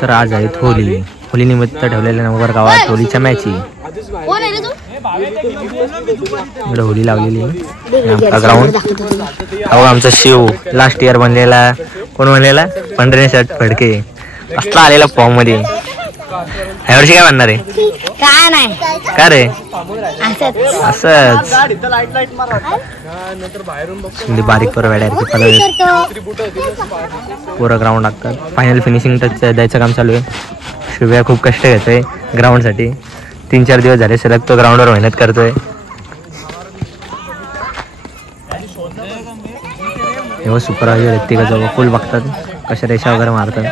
तर आज आहे होली. होलीनिमित्त ठेवलेल्या नवघर गावात होलीच्या मॅची. इकडे होली लावलेली आमचा ग्राउंड. अहो आमचा शिव लास्ट इयर बनलेला. कोण बनलेला? पंढरी शर्ट फडके असला आलेला फॉर्म मध्ये. ह्या वर्षी काय बनणार आहे? काय नाही. का रे? असंच बारीक पोरं वेड्या पोरं ग्राउंड लागतात. फायनल फिनिशिंग टच द्यायचं काम चालू आहे. शिव्या खूप कष्ट घेतोय ग्राउंड साठी. 3-4 दिवस झाले सलग तो ग्राउंडवर मेहनत करतोय. एवढं सुपरवायझर आहेत तिघं जवळ फुल बघतात कशा रेषा वगैरे मारतात.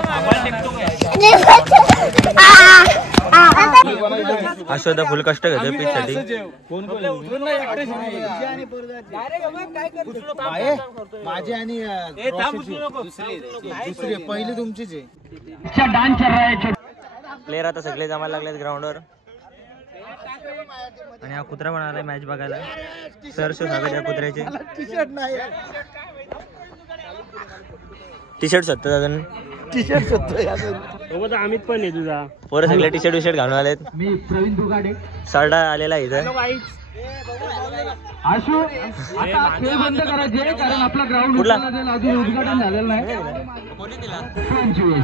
अशोदा फुल कष्ट घेतोय पीच साठी. माझे आणि दुसरे पहिले तुमचेच आहे. प्लेयर आता सगळे जमायला लागलेत ग्राउंडवर. आणि हा कुत्रा पण आलाय मॅच बघायला. सर स्वागत या कुत्र्याचे. टी शर्ट शोधतात अजून. टी शर्ट शोधतोय अजून. अमित पण आहे तुझा. पोरं सगळे टी शर्ट घालून आलेत. मी प्रवीण दुगाडे. सरडा आलेला इथं. आशू आता खेळ बंद करायचे कारण आपला ग्राउंड अजून उद्घाटन झालेलं नाही.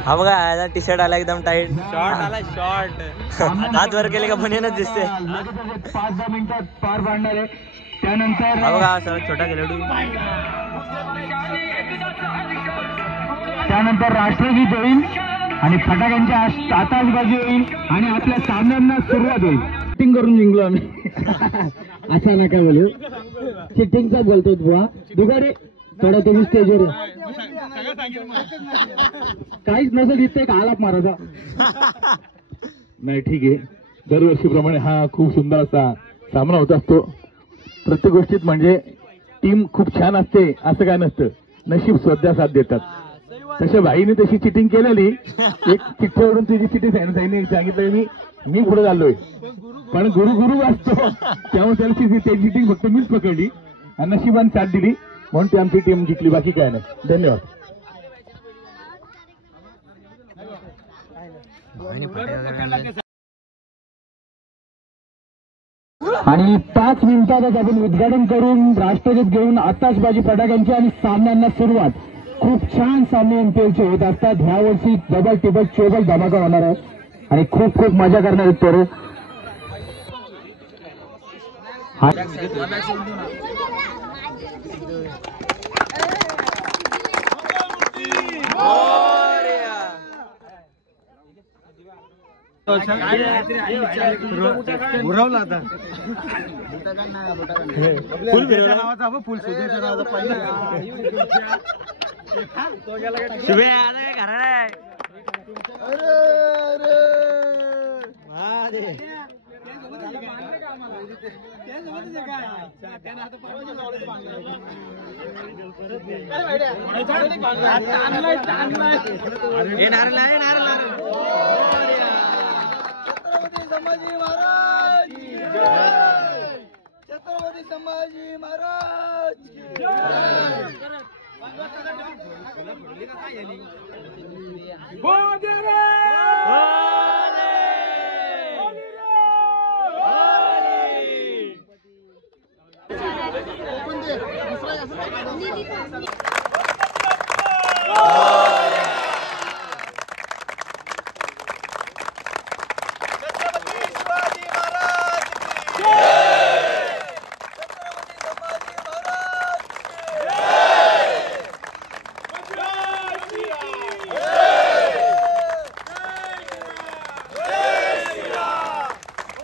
हा बघा टी शर्ट आला एकदम टाईट. शॉर्ट आला शॉर्ट. हात वर केले का बनियनच दिसते. 5-10 मिनिटात पार पाडणार आहे. त्यानंतर हा बघा सर छोटा खेळाडू. त्यानंतर राष्ट्रगीत होईल आणि फटाक्यांच्या आताशबाजी होईल आणि आपल्या सामन्यांना सुरुवात होईल. चिटिंग करून जिंकलो आम्ही. असा नका बोलू. चिटिंगचा बोलतो बुवा. दुगाडे थोडा तुम्ही स्टेजवर काहीच नसेल दिसतंय का आलाप मारायचा. नाही ठीक आहे. दरवर्षीप्रमाणे हा खूप सुंदर असा सामना होत असतो. प्रत्येक गोष्टीत म्हणजे टीम खूप छान असते असं काय नसतं. नशीब स्वतः साथ देतात. तशा भाईने तशी चिटिंग केलेली. एक चिठ्ठीवरून तुझी चिठ्ठी सांगितलं मी पुढे चाललोय पण गुरु असतो त्यामुळे त्याची चिटिंग फक्त मीच पकडली आणि नशिबाने साथ दिली म्हणून ती आमची टीम जिंकली. बाकी काय नाही. धन्यवाद. आणि 5 मिनिटातच आपण उद्घाटन करून राष्ट्रगीत घेऊन आताशबाजी फटाक्यांची आणि सामन्यांना सुरुवात. खूप छान सामने एमपीएलचे होत असतात. ह्या वर्षी डबल टिबल चोबल धमाका होणार आहे आणि खूप मजा करणार आहेत पोरं. उरवला आता फुल नावाचा फुल सुधीच्या नावाचा पहिला संभाजी महाराज छत्रपती संभाजी महाराज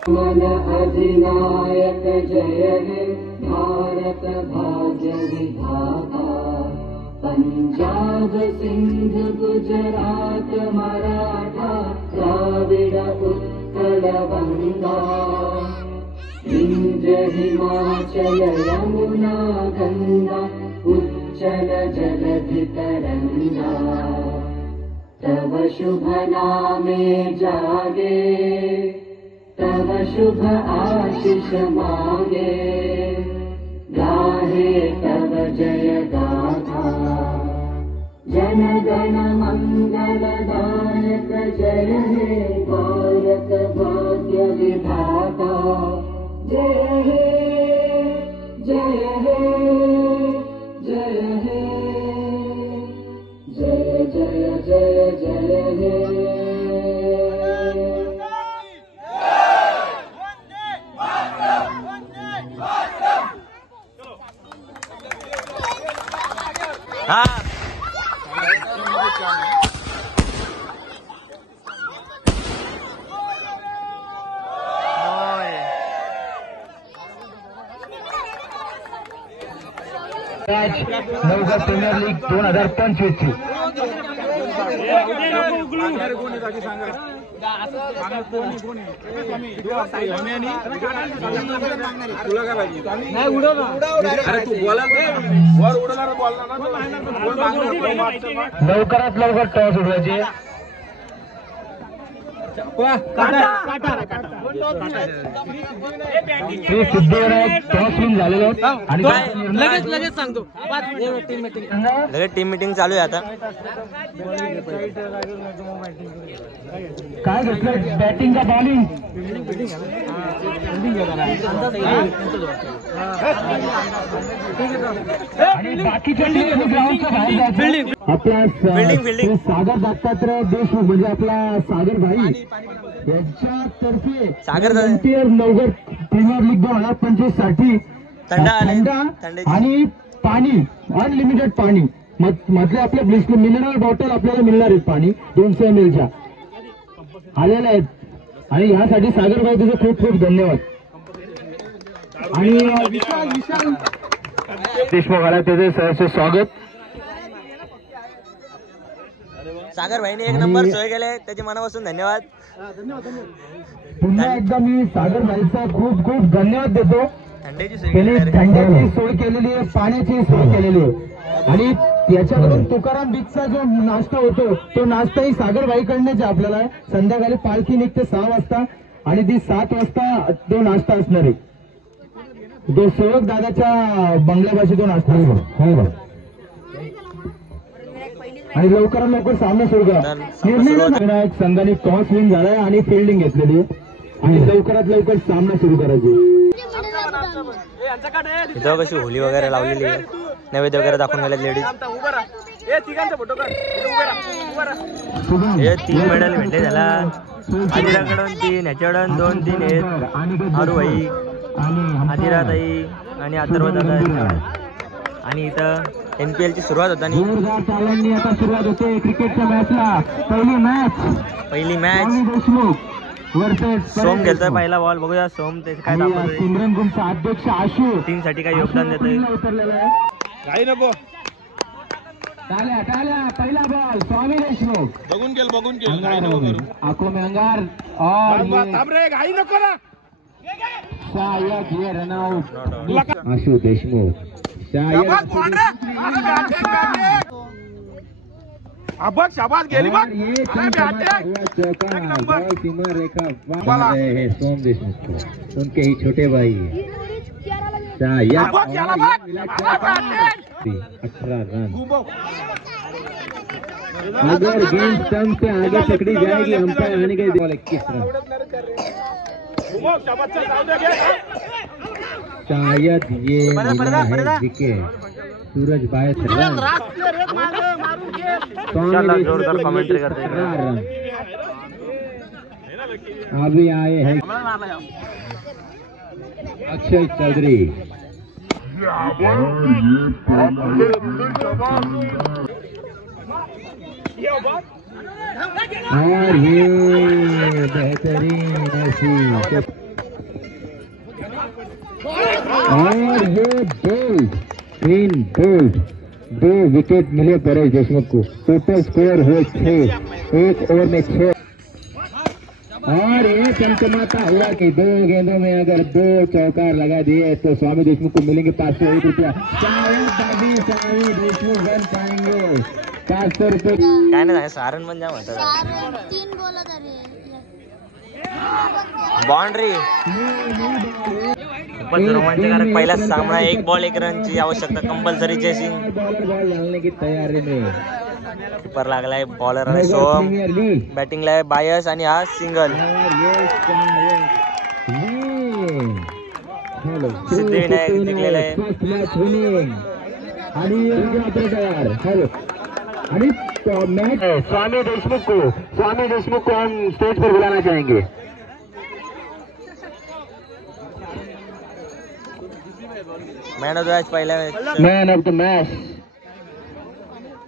मन अधिनायक जय हे भारत भाग्य विधाता. पंजाब सिंध गुजरात मराठा द्राविड उत्कल गंगा. विंध्य हिमाचल यमुना गंगा उच्चल जलधि तरंगा. तव शुभ नामे जागे तव शुभ आशीष मागे. गाहे तव जय गाथा जन गण मंगलदायक जय हे गायक भाग्य विधाता जय हे जय हे जय हे जय जय जय जय हे हा नवघर प्रीमियर लीग 2025 ची लवकरात लवकर टॉस उडवायचे. श्री सिद्धिविनायक टॉस विन झालेले आहेत आणि लगेच सांगतो. लगेच टीम मीटिंग चालू आहे आता. काय घेतलं बॅटिंग का बॉलिंग. आणि बाकीच्या ग्राउंडच्या बाहेर जायचं. आपला सागर दत्तात्रय देशमुख म्हणजे आपला सागर भाई यांच्यातर्फे सागर नवघर प्रीमियर लीग 2025 साठी थंडा आणि पाणी अनलिमिटेड पाणी मधले आपले मिनरल बॉटल आपल्याला मिळणार आहेत. पाणी 200 ml आलेले आहेत आणि ह्यासाठी सागर भाई तुझे खूप खूप धन्यवाद. आणि विशाल देशमुख आला त्याचे सहर्ष स्वागत. सागर भाईने 1 नंबर सोय केले त्याचे मनापासून धन्यवाद. पुन्हा एकदा मी सागर भाईचा खूप खूप धन्यवाद देतो. थंडीची सोय त्यांनी केली. थंड्याची सोय केलेली आहे, पाण्याची सोय केलेली आहे आणि याच्याकडून तुकाराम बीचचा जो नाश्ता होतो तो नाश्ताही सागर भाईकडनंच आपल्याला संध्याकाळी पालखी निघते 6 वाजता आणि ती 7 वाजता तो नाश्ता असणार आहे. तो सेवक दादाच्या बंगल्यापाशी तो नाश्ता आहे. आणि लवकरात लवकर सामना सुरू करा. विनायक संघाने टॉस विन झालाय आणि फिल्डिंग घेतलेली आणि लवकरात लवकर सामना सुरू करायचे. इथं कशी होली वगैरे लावलेली आहे. नैवेद्य वगैरे दाखवून गेले लेडीज. हे 3 मेडल भेटले त्याला. आदिराकडून 3 ह्याच्याकडून 2-3 आहेत. आरुभाई आदिराताई आणि अथर्व दादा. आणि इथं NPL ची सुरुवात होतानी आता सुरुवात होते क्रिकेटच्या मॅचला. पहिली मॅच सोम घेतोय पहिला बॉल. बघूया सोम ते काय दाखवतोय. सिमरन गुमचा अध्यक्ष आशू टीम साठी काय योगदान देतोय. उतरलेला आहे. काही नको टाळ्या पहिला बॉल स्वामी देशमुख बघून गेल आंखों में अंगार और घाई नको ना. शायद ये रनआउट. आशू देशमुख शाबाश गेली बघ. सीमा रेखा है सोम देशमुख को उनके ही छोटे भाई 18 रन. अगर गेंद स्टंप से आगे पकड़ी जाएगी अंपायर आने के 21 रन. शायद ये मिला है विकेट. सूरज बायत रन. जोरदार कमेंट्री करते रन अभी आए हैं अक्षय चौधरी. और ये बेहतरीन ऐसी और ये बोल्ड ग्रीन बोल्ड 2 विकेट मिले परेश देशमुख को. टोटल स्कोर है 6. 1 ओवर में 6 और ये चमचमाता हुआ कि 2 गेंदों में अगर 2 चौकार लगा दिए तो स्वामी देशमुख को मिलेंगे 501 रुपया. स्वामी देशमुख बन पाएंगे 500 रुपये. काय नाही सारण पण जाम होतं. बाउंड्री खूपच रोमांचकारक पहिला सामना. 1 बॉल 1 रनची आवश्यकता कंपल्सरी चेसिंग. बॉलर बॉल डालने की तैयारी में कीपर लागलाय, बॉलर आहे सोम, बॅटिंगला आहे बायस आणि हा सिंगल. सिद्धिविनायक जिंकलेला आहे. स्वामी देशमुख को हम स्टेज पर बुलाना चाहेंगे. मॅन ऑफ द मॅच पहिल्या मॅच. Man of the match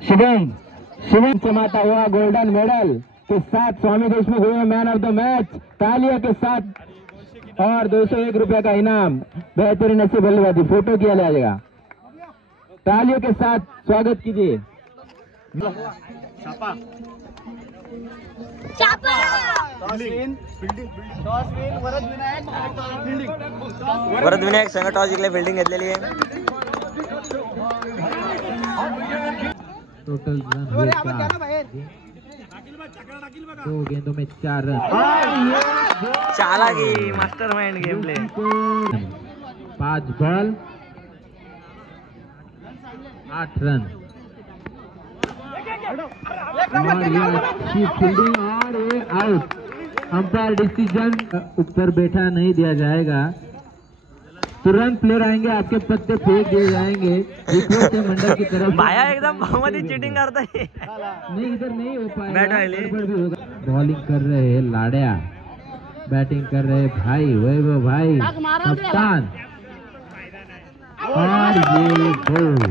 Shubham चमाता हुआ गोल्डन मेडल के साथ स्वामी देशमुख हुए मैन ऑफ द मैच. तालियों के साथ और 201 रुपए का इनाम. बेहतरीन ऐसी बल्लेबाजी, फोटो किया जाएगा. तालियों के साथ स्वागत कीजिए. वरद विनायक संघ टॉस जिंकले, फिल्डिंग घेतलेली आहे. टोटल रन हुए 2 गेंदों में 4 रन. चालाकी master mind game play. 5 ball 8 run. और ये अच्छी फील्डिंग और ये आउट. अंपायर डिसीजन ऊपर बैठा नहीं दिया जाएगा. तुरंत प्लेयर आएंगे, आपके पत्ते फेंक दिए जाएंगे. रिपोर्ट है मंडल की तरफ. भाया एकदम मध्ये चिटिंग करता है. नहीं, इधर नहीं हो पाएगा. गड़बड़ भी होगा. बॉलिंग कर रहे हैं लाड़िया, बैटिंग कर रहे हैं भाई वैभव भाई कप्तान. और ये गोल.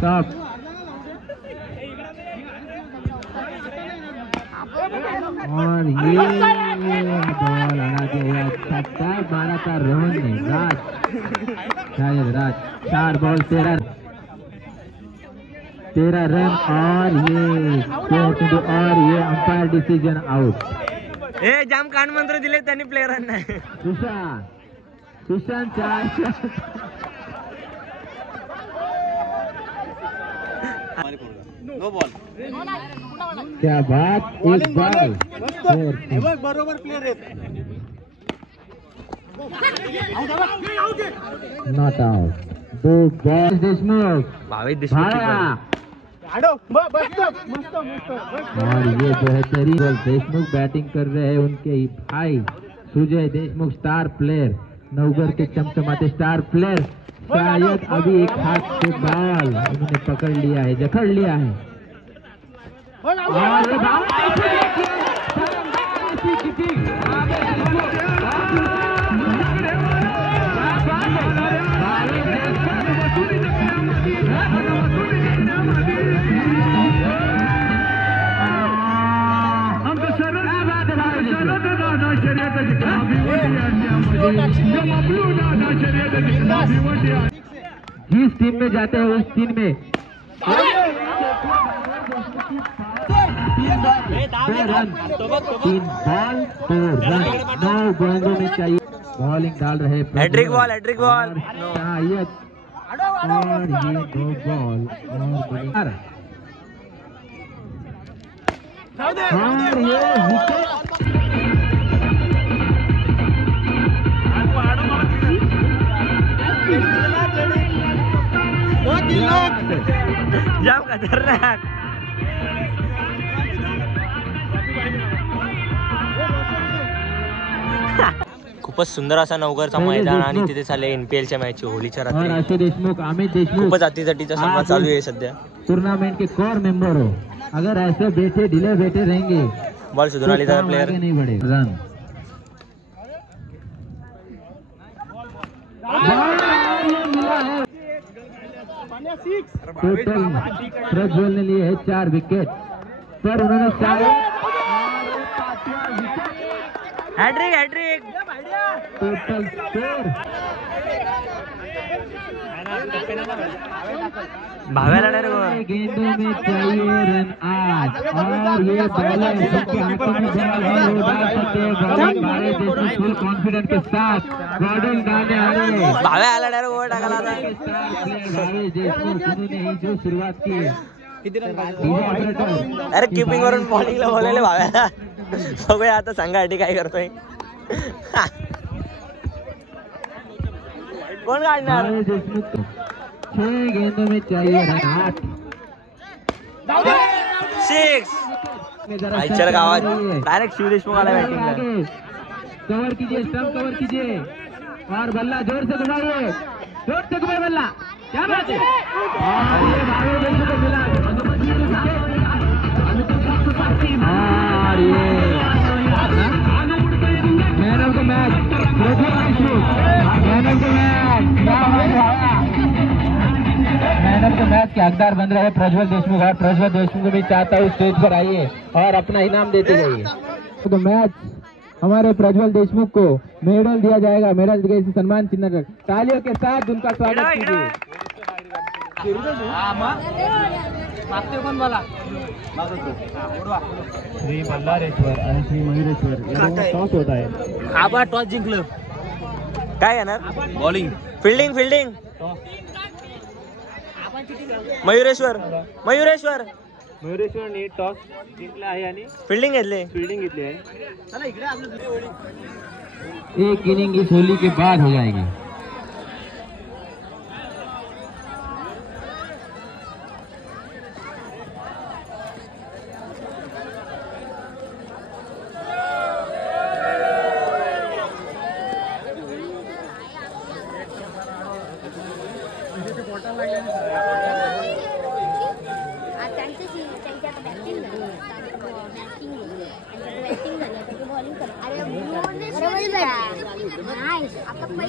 टॉप और ये बॉल आना चाहिए. छक्का मारा था रोहन ने. शायद राज 4 बॉल 13 रन. और ये अंपायर डिसीजन आउट. हे जाम कान मंत्र दिले त्यांनी प्लेयरांना. Sushant 4 no ball. क्या बात. एक बॉल बरोबर प्लेयर आहेत. Not out. 2 ball Deshmukh. Bhavesh Deshmukh. और ये बेहतरीन बॉल. देशमुख बैटिंग कर रहे हैं उनके ही भाई सुजय देशमुख, स्टार प्लेयर, नवगढ़ के चमचमाते स्टार प्लेयर. शायद अभी एक हाथ से बॉल उन्होंने पकड़ लिया है, जकड़ लिया है. और जिस टीम में जाते हैं उस टीम में 3 रन 3 बॉल 2 रन 9 गेंदों में चाहिए. बॉलिंग डाल रहे हैट्रिक बॉल. शायद. और ये 2 बॉल और ये विकेट. जाम खतरनाक. खूपच सुंदर असा नवगरचा मैदान आणि तिथे चालले NPLच्या मॅच होलीच्या और रात्री. आशु देशमुख, अमित देशमुख खूपच अटीतटीचा संवाद चालू आहे सध्या. टूर्नामेंट के कोर मेंबर हो. अगर ऐसे ढीले बैठे रहेंगे बॉल शोधून आली तर प्लेयर. नहीं बढ़े. रन टोटल प्रज्वल ने लिए है 4 विकेट. पर उन्होंने हैट्रिक. टोटल स्कोर भाव्याला डायरेक्ट गेंदों में चाहिए रन 8. और ये बॉलर जिनके हाथों में बॉल है वो डाल सकते हैं. Bowling Bhave Deshmukh full confidence के साथ बॉलिंग डालने आ रहे हैं. भाव्याला डायरेक्ट ओव्हर टाकायला आता. भावे देशमुख उन्होंने ही जो शुरुआत की है. अरे किपिंग वरून बॉलिंगला बोलवले भाव्याला. बघूया आता सांगा अटी काय करतोय. कोण काढणार. भावे देशमुख 6 गेंदों में चाहिए रन 8. सिक्स. आईच्या गावात डायरेक्ट शिव देशमुख आला बॅटिंगला. कवर कीजिए, स्टंप कवर कीजिए और बल्ला जोर से घुमाइए, जोर से घुमाइए बल्ला. क्या बात है. और ये भावे देशमुख को मिला. और ये man of the match Prajwal Deshmukh. Man of the match के हकदार बन रहे प्रज्वल देशमुख. और प्रज्वल देशमुख को भी चाहता हूँ स्टेज पर आइए और अपना इनाम देते जाइए. तो मैच हमारे प्रज्वल देशमुख को मेडल दिया जाएगा. मेडल के सम्मान चिन्ह कर तालियों के साथ उनका स्वागत कीजिए. श्री मल्हारेश्वर आणि श्री मयुरेश्वर टॉस होत आहे. आबा टॉस जिंकलं. काय येणार. बॉलिंग. फिल्डिंग. मयुरेश्वर मयुरेश्वरने टॉस जिंकला आहे आणि फिल्डिंग घेतले. फील्डिंग घेतली आहे. एक इनिंग इस होली के बाद हो जाएगी.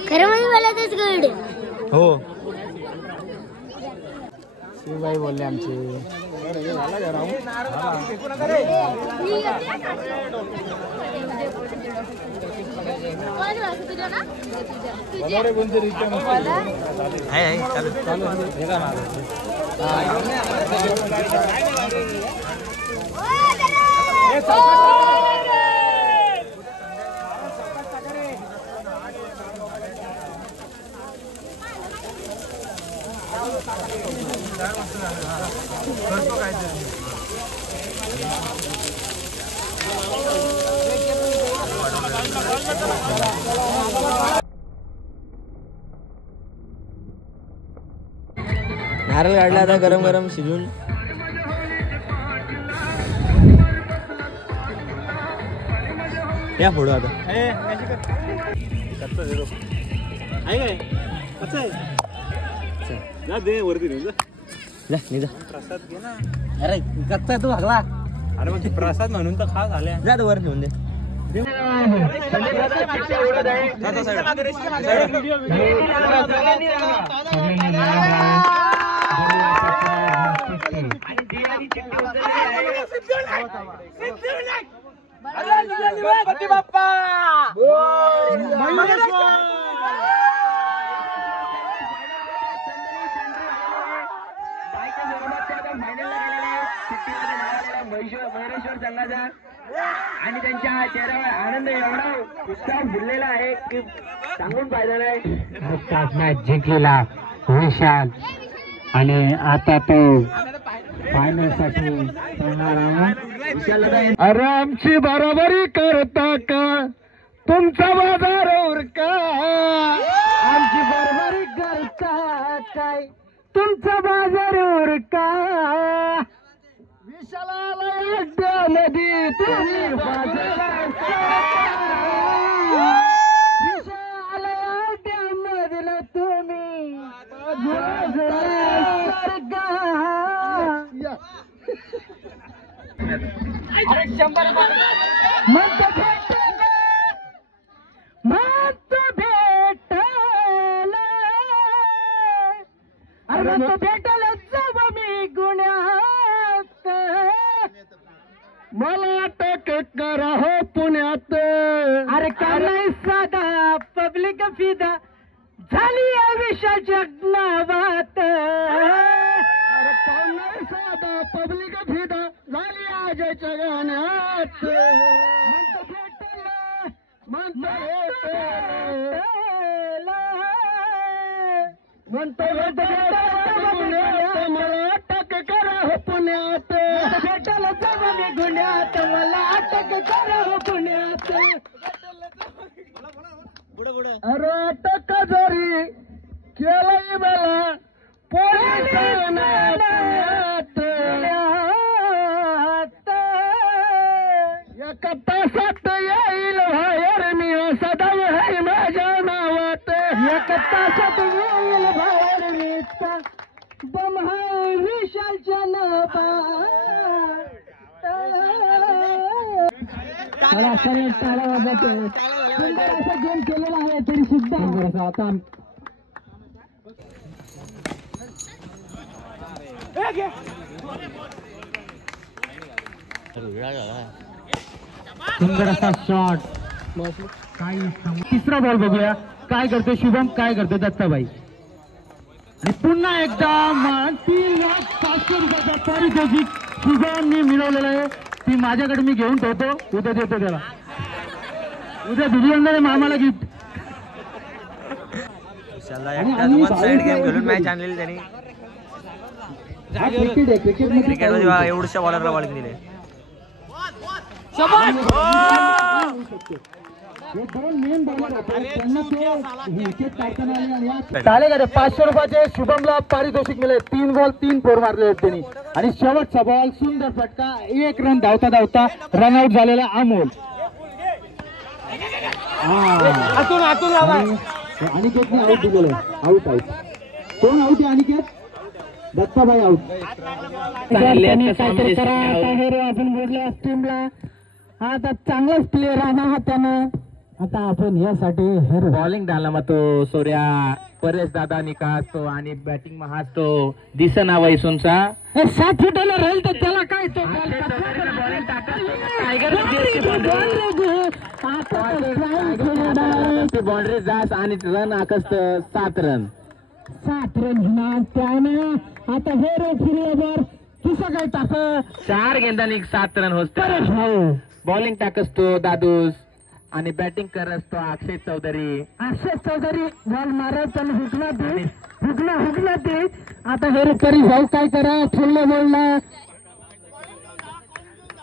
खरं म्हणजे मला तेच गुड. हो. शिवबाई बोलले आमचे. आहे चालू. नारळ काढला आता गरम शिजून. या फोडो आता. प्रसाद घे ना. अरे कच्चा तू भागला. अरे मग प्रसाद म्हणून तर खा झाल्या. जा वर ठेवून दे. मयुरेश्वर संघाचा आणि त्यांच्या चेहऱ्यावर आनंद एवढा उत्साह फुललेला आहे की सांगून फायदा नाही. मॅच जिंकलेला विशाल आणि आता तो फायनल साठी अरे आमची बरोबरी करता का तुमचा बाजार उरका. आमची बरोबरी करता काय तुमचा बाजार उरका. विशाला नदी तुम्ही विशाल तुम्ही भेटल जब मी गुन्ह्यात मला अटक करा हो पुण्यात. अरे का नाही साधा पब्लिक फिदा झाली विषाच्या नावात. अरे कोण नाही साधा पब्लिक फिदा झाली आजच्या गाण्यात. म्हणतो मला अटक करा हो पुण्यात. भेटल जब मी गुन्ह्यात मला अटक करा हो पुण्यात. अरे अटक जरी केलंय मला पोलिसांना पुण्यात. मला सगळ्यात टाळा वाजवतो. सुंदर असा गेम केलेला आहे तरी सुद्धा आता सुंदर असा शॉट. तिसरा बॉल बघूया काय करतो शुभम, काय करतो दत्ताबाई. आणि पुन्हा एकदा 3,500 रुपयाचा पारितोषिक शुभमने मिळवलेलं आहे. ती माझ्याकडे मी घेऊन ठेवतो, उद्या देतो त्याला. उद्या व्हिडिओ मामाला गिफ्ट. साईड गेम खेळून मॅच आणलेली त्यांनी. क्रिकेट मध्ये एवढ्या बॉलरला बॉलिंग दिले. चालेल का 500 रुपयाचे शुभमला पारितोषिक मिळेल. 3 बॉल 3 फोर मारले आहेत त्यांनी. आणि शेवटचा बॉल सुंदर फटका, 1 रन धावता धावता रनआउट झालेला अमोल. अनिकेतने आऊट दिलेलं. आऊट कोण आऊट आहे? अनिकेत दत्ताबाई आऊट. काहीतरी करा आपण बोललो टीमला. हा आता चांगलाच प्लेअर आहे ना त्यानं. आता आपण यासाठी बॉलिंग डाला मग तो सूर्या परेश दादा निकास तो आणि बॅटिंग महाज तो दिसना वैसूनचा 7 फुटाला राहील तर त्याला काय तो बाउंड्री जास आणि रन आकस्त 7 रन होणार त्याने. आता हे रे फिरल्यावर तुझं काय टाक 4 गेंदांनी 7 रन होत. बॉलिंग टाकसतो दादूस आणि बॅटिंग करतो अक्षय चौधरी. बॉल मारत आणि हुकला ते. आता हे तरी भाऊ काय करा थोडलं बॉलला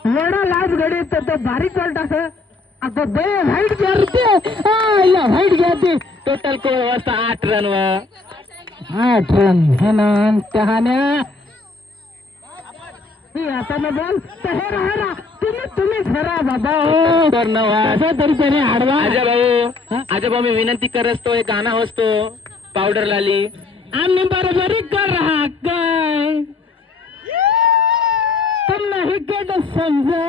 एवढा लाच घडी तर तो बारीक बॉल टाक. आता व्हाईट घ्या टोटल कोण वाजता 8 रन व 8 रन हे ना त्याने. आता ना बॉल तर हे राहा तुम्ही खरा बाबा तरी त्याने आडवा. आजा भाऊ मी विनंती करतो एक गाणं होतो पावडर लाली आम्ही बरोबरी कर रहा काय तुम नाही केट समजा.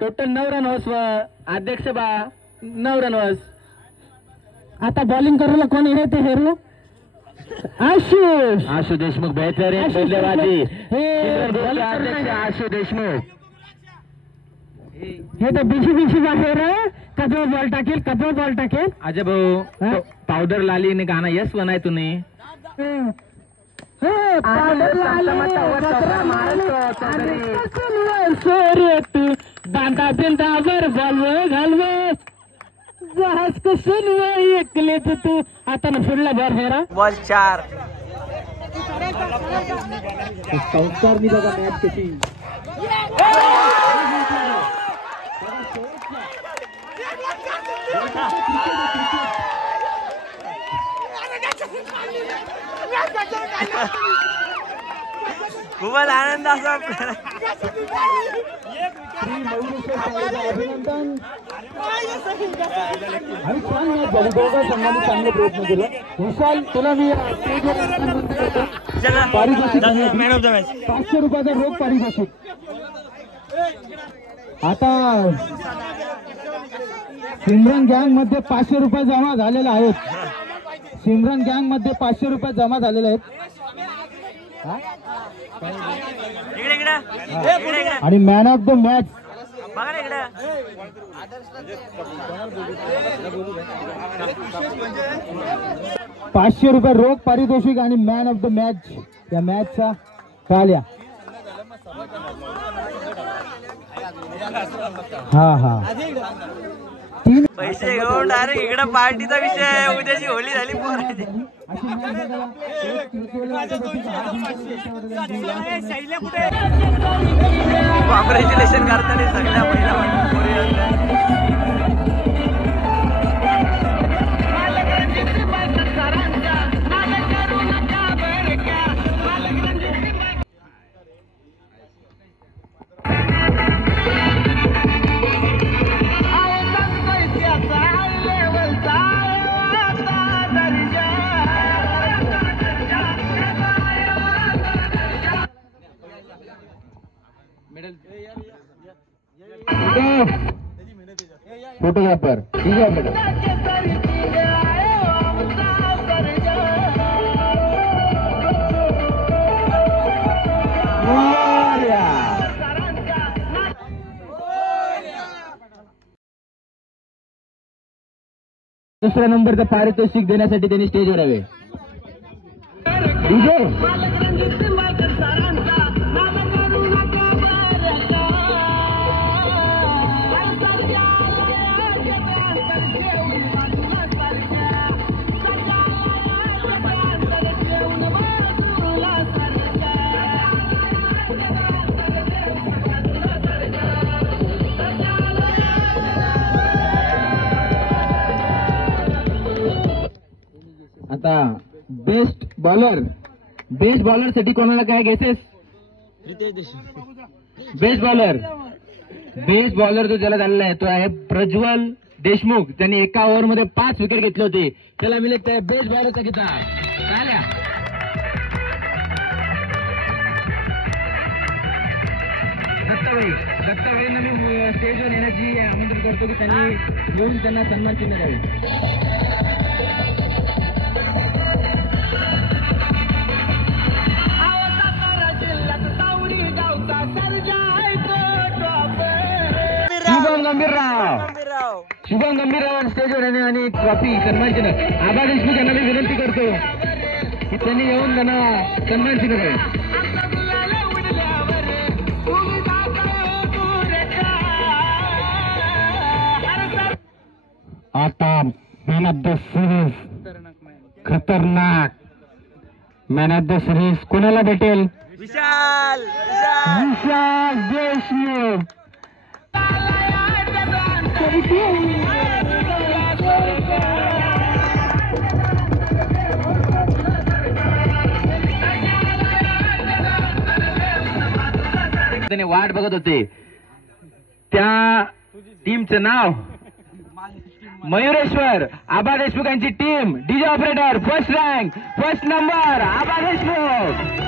टोटल 9 रन होस व अध्यक्ष बा 9 रन होस. आता बॉलिंग करायला कोण आहे ते हेरू आशु देशमुख बेहतर है बल्लेबाजी. अध्यक्ष आशु देशमुख हे तर बीसी बाहेर कपडे बॉल टाकेल. अजय भाऊ पावडर लाली ने गाणं यस बनाय तुम्ही. बांधा बिंदावर बॉल घालवे जहाज कसून ऐकले तू. आता ना फुडला बॉल हेरा बॉल 4. संस्कारनी बघा मॅच कशी. खूपच आनंद असा अभिनंदन. आणि छान मॅच झाली. दोघा संघाने चांगले प्रयत्न केले. विशाल तुला मी पारितोषिक 500 रुपयाचा रोख पारितोषिक. आता सिमरन गँग मध्ये 500 रुपये जमा झालेले आहेत. सिमरन गँग मध्ये 500 रुपये जमा झालेले आहेत. आणि मॅन ऑफ द मॅच 500 रुपये रोख पारितोषिक आणि मॅन ऑफ द मॅच या मॅचचा काल्या. हा पैसे घेऊन डायरेक्ट इकडे पार्टीचा विषय. उद्याची होळी झाली पोराची. कॉंग्रॅच्युलेशन करताना सगळ्या महिला. फोटोग्राफर ठीक आहे मॅडम. दुसऱ्या नंबरचं पारितोषिक देण्यासाठी त्यांनी स्टेजवर यावे. आता बेस्ट बॉलर साठी कोणाला काय घेसेस? बेस्ट बॉलर जो ज्याला झालेला आहे तो आहे प्रज्वल देशमुख. त्यांनी एका ओव्हर मध्ये 5 विकेट घेतले होते. त्याला मिळत आहे बेस्ट बॉलरचा किताब. आल्या दत्ताबाईंना मी स्टेजवर येण्याची आमंत्रण करतो की त्यांनी येऊन त्यांना सन्मान चिन्ह द्यावे. शुभम गंभीरराव स्टेजवर येणे आणि ट्रॉफी सन्मान चिन्ह. आबा देशमुख यांना मी विनंती करतो की त्यांनी येऊन त्यांना सन्मान चिन्ह द्यावे. आता मॅन ऑफ द सिरीज खतरनाक मॅन ऑफ द सिरीज कोणाला भेटेल? विशाल देशमुख. त्याने वाट बघत होते. त्या टीमचं नाव मयुरेश्वर. आबा देशमुख यांची team. DJ operator first rank first number Aba Deshmukh.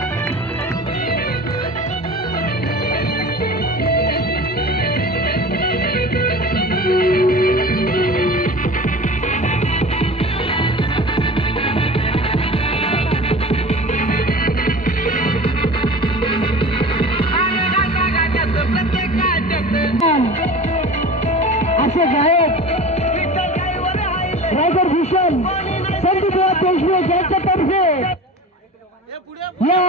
असे गायक रायगड भूषण संदीप देशमुख यांच्यातर्फे या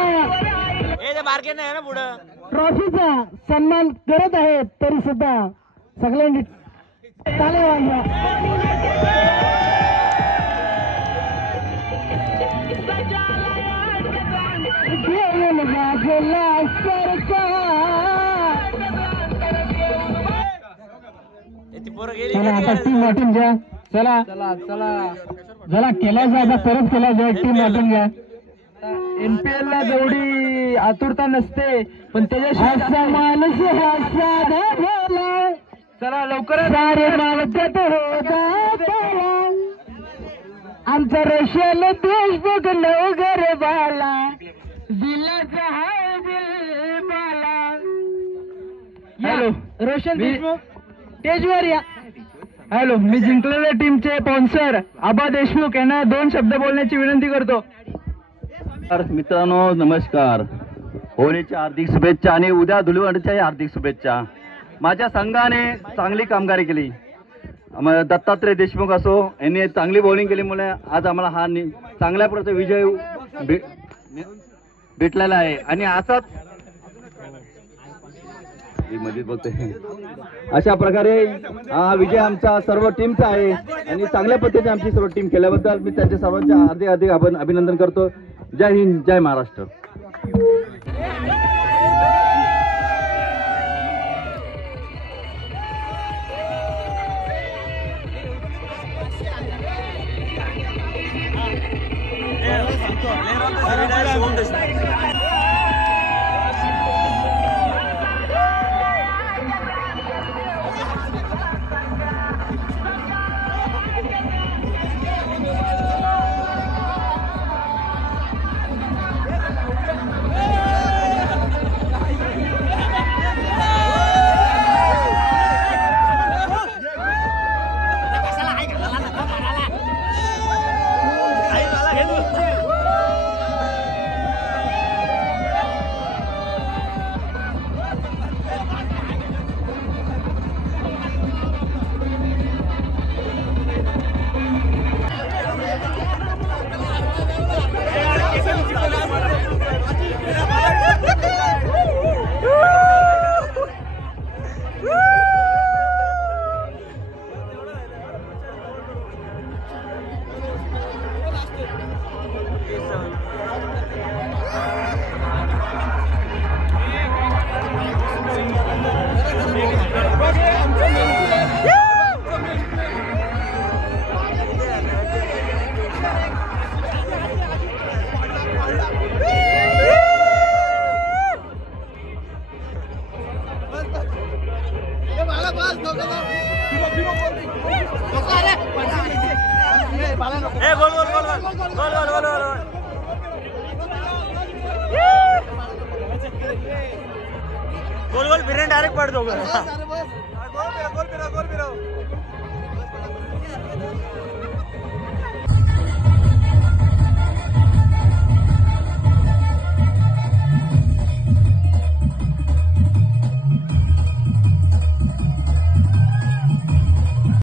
ट्रॉफीचा सन्मान करत आहे. तरी सुद्धा सगळ्यांनी ताली वाजवा. चला आता टीम वाटून घ्या. चला केला जायचा परत केला जाय. टीम वाटून घ्या. एमपीएल ला जेवढी आतुरता नसते पण त्याच्याशिवाय माणूस चला लवकरच आमचा रशियल देशमुख नवघर बाला दिलाचा हॅलो रोशन देशमुख स्टेजवर या. हॅलो मी जिंकलेल्या टीमचे स्पॉन्सर आबा देशमुख यांना 2 शब्द बोलण्याची विनंती करतो. मित्रांनो नमस्कार. होळीच्या हार्दिक शुभेच्छा आणि उद्या धुलीवंदनच्याही हार्दिक शुभेच्छा. माझ्या संघाने चांगली कामगिरी केली. दत्तात्रय देशमुख असो यांनी चांगली बॉलिंग केल्यामुळे आज आम्हाला हा चांगल्या प्रकारचा विजय भेटलेला आहे. आणि असाच मध्ये बघतोय अशा प्रकारे हा विजय आमचा सर्व टीमचा आहे. आणि चांगल्या पद्धतीने आमची सर्व टीम केल्याबद्दल मी त्यांच्या सर्वांचे हार्दिक अभिनंदन करतो. जय हिंद जय महाराष्ट्र. गोल गोल फिरने डायरेक्ट पड़ दो